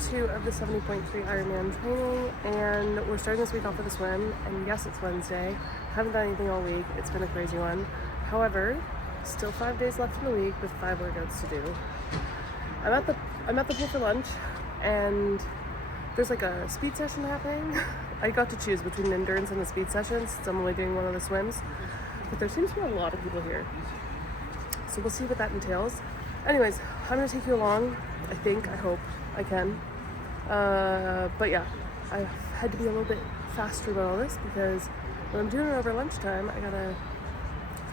2 of the 70.3 Ironman training, and we're starting this week off with a swim. And yes, it's Wednesday. Haven't done anything all week. It's been a crazy one. However, still 5 days left in the week with 5 workouts to do. I'm at the pool for lunch, and there's like a speed session happening. I got to choose between endurance and the speed sessions since I'm only doing one of the swims, but there seems to be a lot of people here, so we'll see what that entails. Anyways, I'm gonna take you along. I hope I can. But yeah, I had to be a little bit faster about all this because when I'm doing it over lunchtime, I not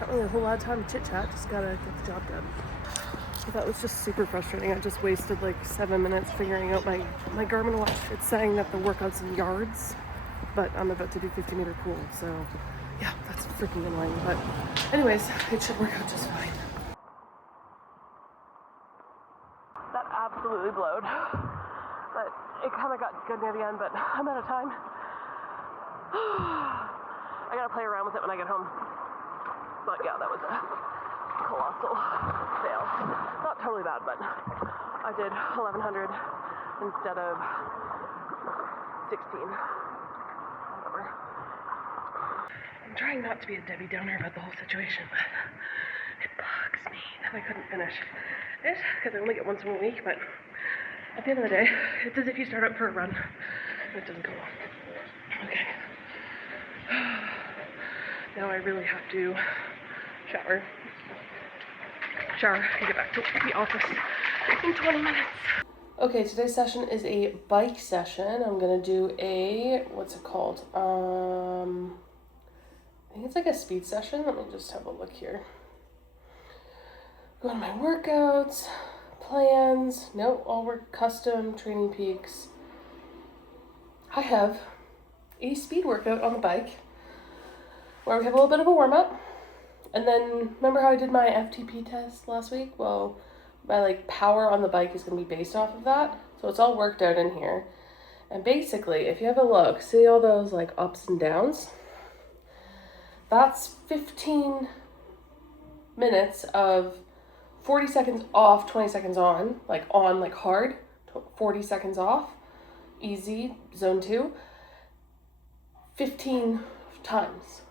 really a whole lot of time to chit chat, just gotta get the job done. So that was just super frustrating. I just wasted like 7 minutes figuring out my Garmin watch. It's saying that the workout's in yards, but I'm about to do 50-meter pool, so yeah, that's freaking annoying. But anyways, it should work out just fine. That absolutely blowed, but it kind of got good near the end, but I'm out of time. I gotta play around with it when I get home. But yeah, that was a colossal fail. Not totally bad, but I did 1100 instead of 16. Whatever. I'm trying not to be a Debbie Downer about the whole situation, but it bugs me that I couldn't finish it because I only get once a week. But at the end of the day, it's as if you start out for a run and it doesn't go long. Okay. Now I really have to shower and get back to the office in 20 minutes. Okay, today's session is a bike session. I'm gonna do a, what's it called? I think it's like a speed session. Let me just have a look here. Go to my workouts, plans. No, all work custom training peaks. I have a speed workout on the bike where we have a little bit of a warm up. And then remember how I did my FTP test last week? Well, my power on the bike is going to be based off of that. So it's all worked out in here. And basically, if you have a look, see all those ups and downs? That's 15 minutes of 40 seconds off, 20 seconds on, hard, 40 seconds off, easy, zone 2, 15 times.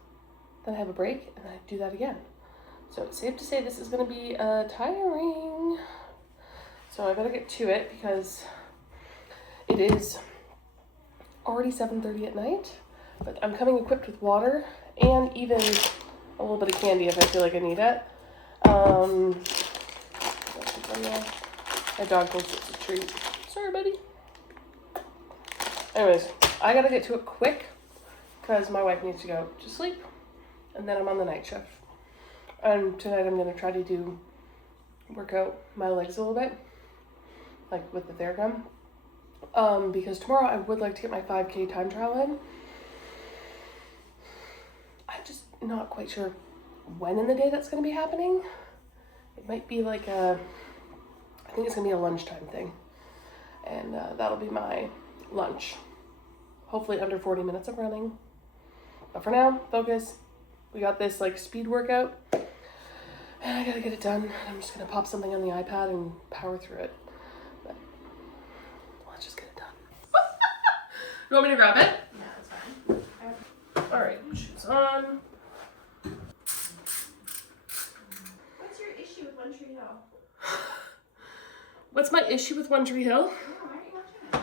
Then I have a break, and I do that again. So it's safe to say this is going to be tiring. So I better get to it because it is already 7:30 at night. But I'm coming equipped with water and even a little bit of candy if I feel like I need it. My dog thinks it's a treat. Sorry, buddy. Anyways, I gotta get to it quick because my wife needs to go to sleep. And then I'm on the night shift. And tonight I'm going to try to work out my legs a little bit, with the Theragun. Because tomorrow I would like to get my 5K time trial in. I'm just not quite sure when in the day that's going to be happening. It might be I think it's going to be a lunchtime thing. And that'll be my lunch. Hopefully under 40 minutes of running. But for now, focus. We got this speed workout, and I gotta get it done. I'm just gonna pop something on the iPad and power through it. But let's just get it done. You want me to grab it? Yeah, that's fine. All right, shoes on. What's your issue with One Tree Hill? What's my issue with One Tree Hill? Yeah, why aren't you watching it?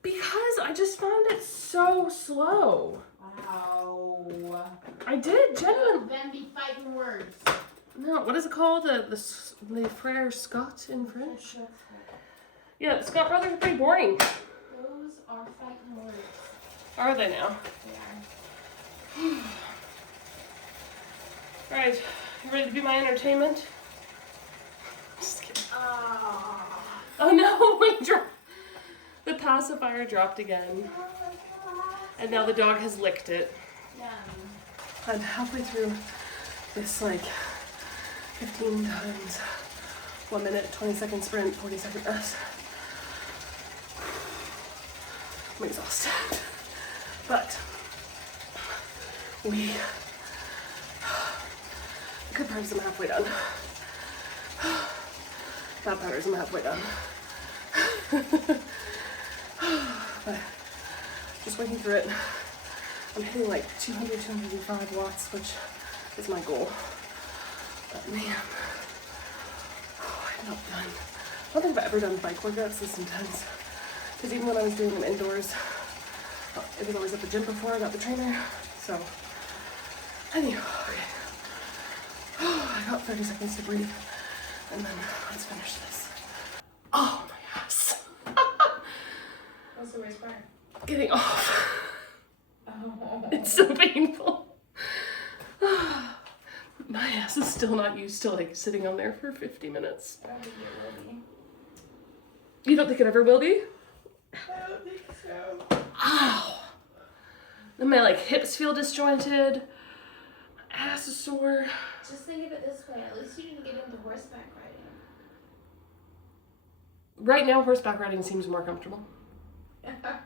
Because I just found it so slow. Wow. I did, genuinely. Then be fighting words. No, what is it called? The Frere Scott in French? Yeah, the Scott brothers are pretty boring. Those are fighting words. Are they now? They are. Alright, you ready to be my entertainment? Just kidding. Oh no, the pacifier dropped again. And now the dog has licked it. Yum. I'm halfway through this 15 times 1 minute, 20-second sprint, 40-second rest. I'm exhausted. But the good part is I'm halfway done. Bad part is I'm halfway done. working through it. I'm hitting like 200, 205 watts, which is my goal. But man, I'm not done. I don't think I've ever done bike workouts this intense. Because even when I was doing them indoors, it was always at the gym before I got the trainer. So, anyway, okay. I got 30 seconds to breathe. And then let's finish this. Oh, my ass. What's the worst part? Getting off. Oh. It's so painful. My ass is still not used to like sitting on there for 50 minutes. I don't think it will be. You don't think it ever will be? I don't think so. Ow. And my like hips feel disjointed. My ass is sore. Just think of it this way. At least you didn't get into horseback riding. Right now, horseback riding seems more comfortable.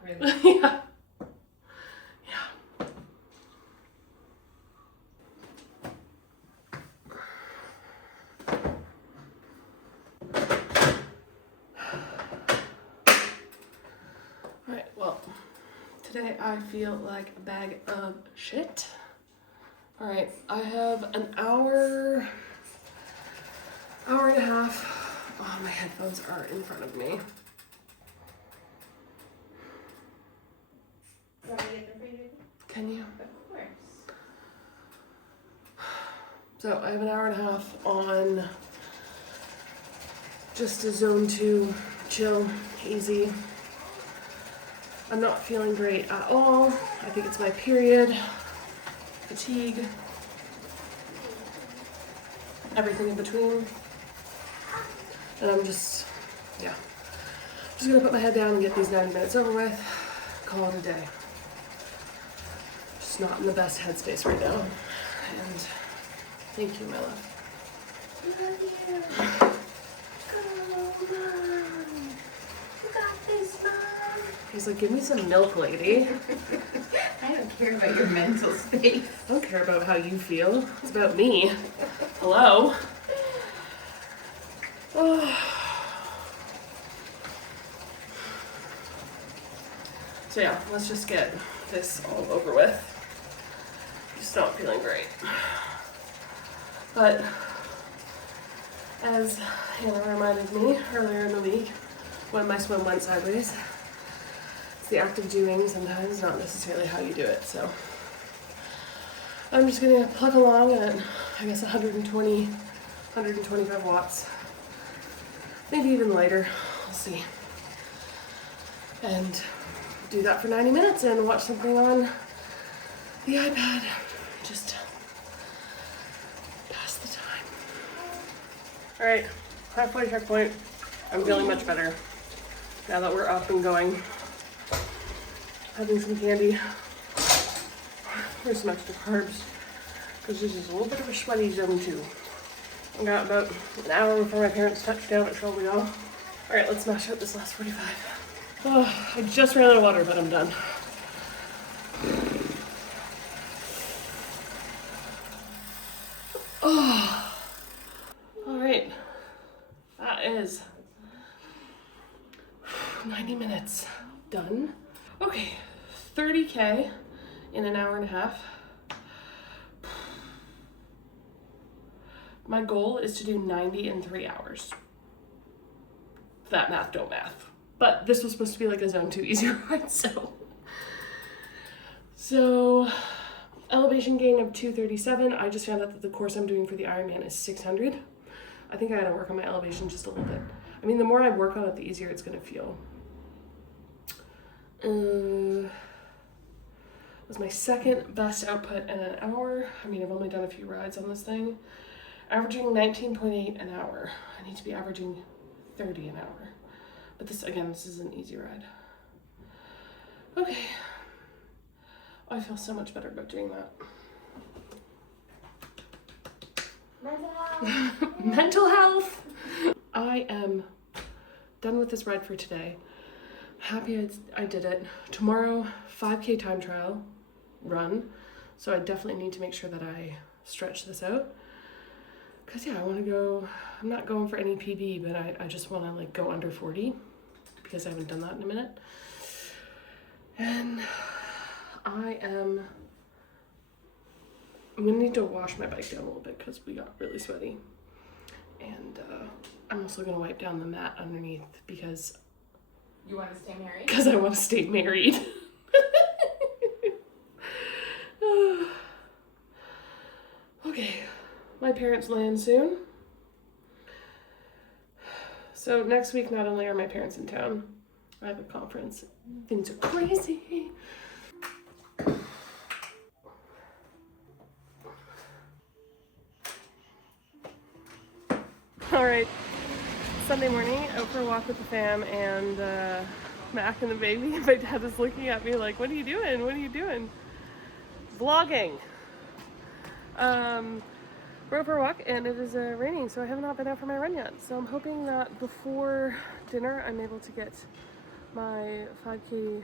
Really? Yeah. Alright, well, today I feel like a bag of shit. Alright, I have an hour and a half. Oh, my headphones are in front of me. You want me to get them for you, baby? Can you? Of course. So I have an hour and a half on just a zone 2, chill, easy. I'm not feeling great at all. I think it's my period, fatigue, everything in between. And I'm just gonna put my head down and get these 90 minutes over with, call it a day. Just not in the best headspace right now. And thank you, my love. Love you. Go, Mom. You got this, Mom. He's like, give me some milk, lady. I don't care about your mental space. I don't care about how you feel. It's about me. Hello? Oh. So yeah, let's just get this all over with. Just not feeling great. But as Hannah reminded me earlier in the week, when my swim went sideways, it's the act of doing sometimes, not necessarily how you do it. So I'm just gonna plug along at, I guess, 120, 125 watts. Maybe even lighter, we'll see. And do that for 90 minutes and watch something on the iPad. Just pass the time. All right, halfway checkpoint. I'm feeling much better now that we're up and going. Having some candy. There's some extra carbs because this is a little bit of a sweaty zone too. I got about an hour before my parents touched down at Shoulder. All right, let's smash out this last 45. Oh, I just ran out of water, but I'm done. Oh, all right. That is 90 minutes done. Okay, 30K in an hour and a half. My goal is to do 90 in 3 hours. That math don't math. But this was supposed to be like a zone 2 easy ride, so elevation gain of 237. I just found out that the course I'm doing for the Ironman is 600. I think I gotta work on my elevation just a little bit. I mean, the more I work on it, the easier it's gonna feel. Was my second best output in an hour. I mean, I've only done a few rides on this thing. Averaging 19.8 an hour. I need to be averaging 30 an hour. But this, again, this is an easy ride. Okay. I feel so much better about doing that. Mental health. Mental health! I am done with this ride for today. Happy I did it. Tomorrow, 5K time trial run. So I definitely need to make sure that I stretch this out. Cause yeah, I wanna go, I'm not going for any PB, but I just wanna like go under 40 because I haven't done that in a minute. And I'm gonna need to wash my bike down a little bit because we got really sweaty. And I'm also gonna wipe down the mat underneath because You want to stay married? Because I want to stay married. Okay, my parents land soon. So next week, not only are my parents in town, I have a conference. Things are crazy. All right, Sunday morning, out for a walk with the fam, and Mac and the baby. My dad is looking at me like, what are you doing? What are you doing? Vlogging. We're out for a walk, and it is raining, so I have not been out for my run yet. So I'm hoping that before dinner, I'm able to get my 5K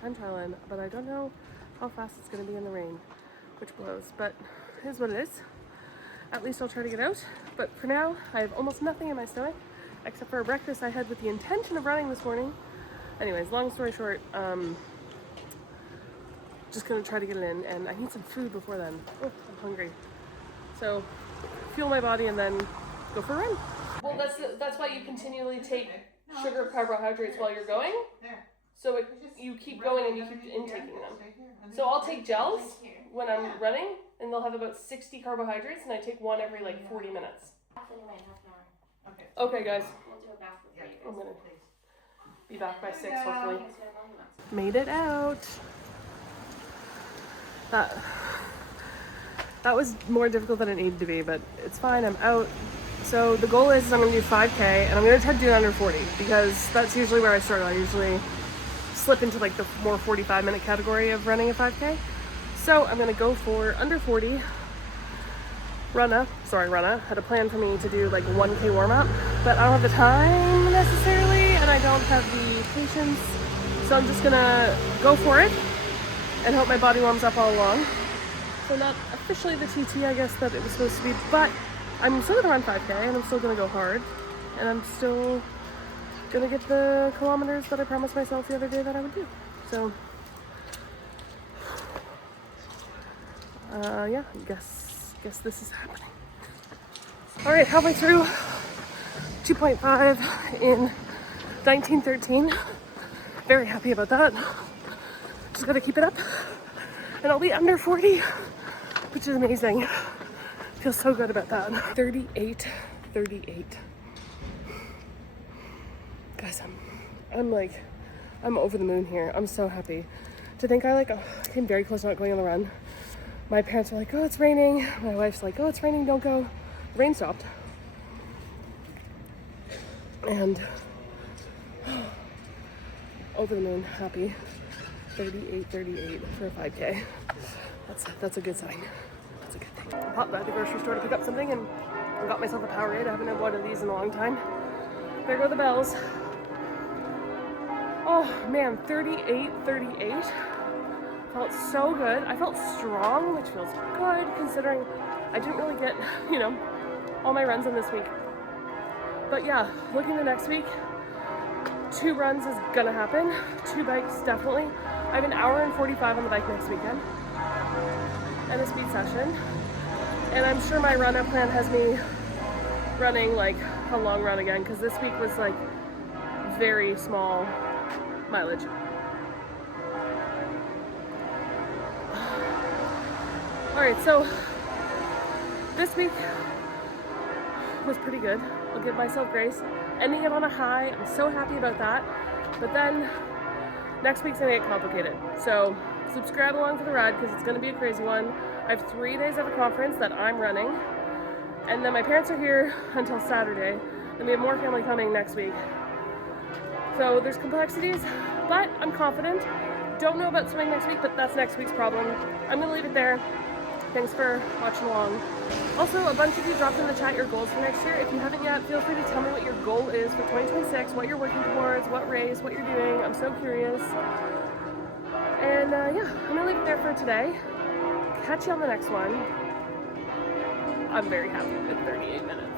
time trial in, but I don't know how fast it's going to be in the rain, which blows, but here's what it is. At least I'll try to get out, but for now, I have almost nothing in my stomach, except for a breakfast I had with the intention of running this morning. Anyways, long story short, just gonna try to get it in, and I need some food before then. Oh, I'm hungry. So, fuel my body and then go for a run. Well, that's why you continually take sugar carbohydrates while you're going. So you keep going and you keep intaking them. So I'll take gels when I'm running, and they'll have about 60 carbohydrates, and I take one every like 40 minutes. Okay, guys. I'm gonna be back by 6, hopefully. Made it out. That was more difficult than it needed to be, but it's fine. I'm out. So the goal is I'm gonna do 5K, and I'm gonna try to do it under 40 because that's usually where I struggle. I usually slip into like the more 45-minute category of running a 5K. So I'm gonna go for under 40. Rana had a plan for me to do like 1K warm-up, but I don't have the time necessarily, and I don't have the patience. So I'm just gonna go for it and hope my body warms up all along. So not officially the TT, I guess, that it was supposed to be, but I'm still gonna run 5K, and I'm still gonna go hard, and I'm still gonna get the kilometers that I promised myself the other day that I would do. So, yeah, I guess this is happening. All right, halfway through, 2.5 in 1913. Very happy about that. Just gotta keep it up, and I'll be under 40, which is amazing. Feel so good about that. 38. Guys, I'm over the moon here. I'm so happy. To think I came very close to not going on the run. My parents were like, oh, it's raining. My wife's like, oh, it's raining, don't go. The rain stopped. And over the moon, happy. 38 for a 5K. That's a good sign. That's a good thing. I popped by the grocery store to pick up something and got myself a Powerade. I haven't had one of these in a long time. There go the bells. Oh man, 38. Felt so good. I felt strong, which feels good considering I didn't really get, all my runs in this week. But yeah, looking to next week, 2 runs is gonna happen. 2 bikes, definitely. I have an hour and 45 on the bike next weekend and a speed session. And I'm sure my run-up plan has me running like a long run again, because this week was like very small mileage. All right, so this week was pretty good. I'll give myself grace. Ending it on a high, I'm so happy about that. But then next week's gonna get complicated. So subscribe along for the ride because it's gonna be a crazy one. I have 3 days of a conference that I'm running. And then my parents are here until Saturday. And we have more family coming next week. So there's complexities, but I'm confident. Don't know about swimming next week, but that's next week's problem. I'm gonna leave it there. Thanks for watching along. Also, a bunch of you dropped in the chat your goals for next year. If you haven't yet, feel free to tell me what your goal is for 2026, what you're working towards, what race, what you're doing. I'm so curious. And yeah, I'm gonna leave it there for today. Catch you on the next one. I'm very happy with 38 minutes.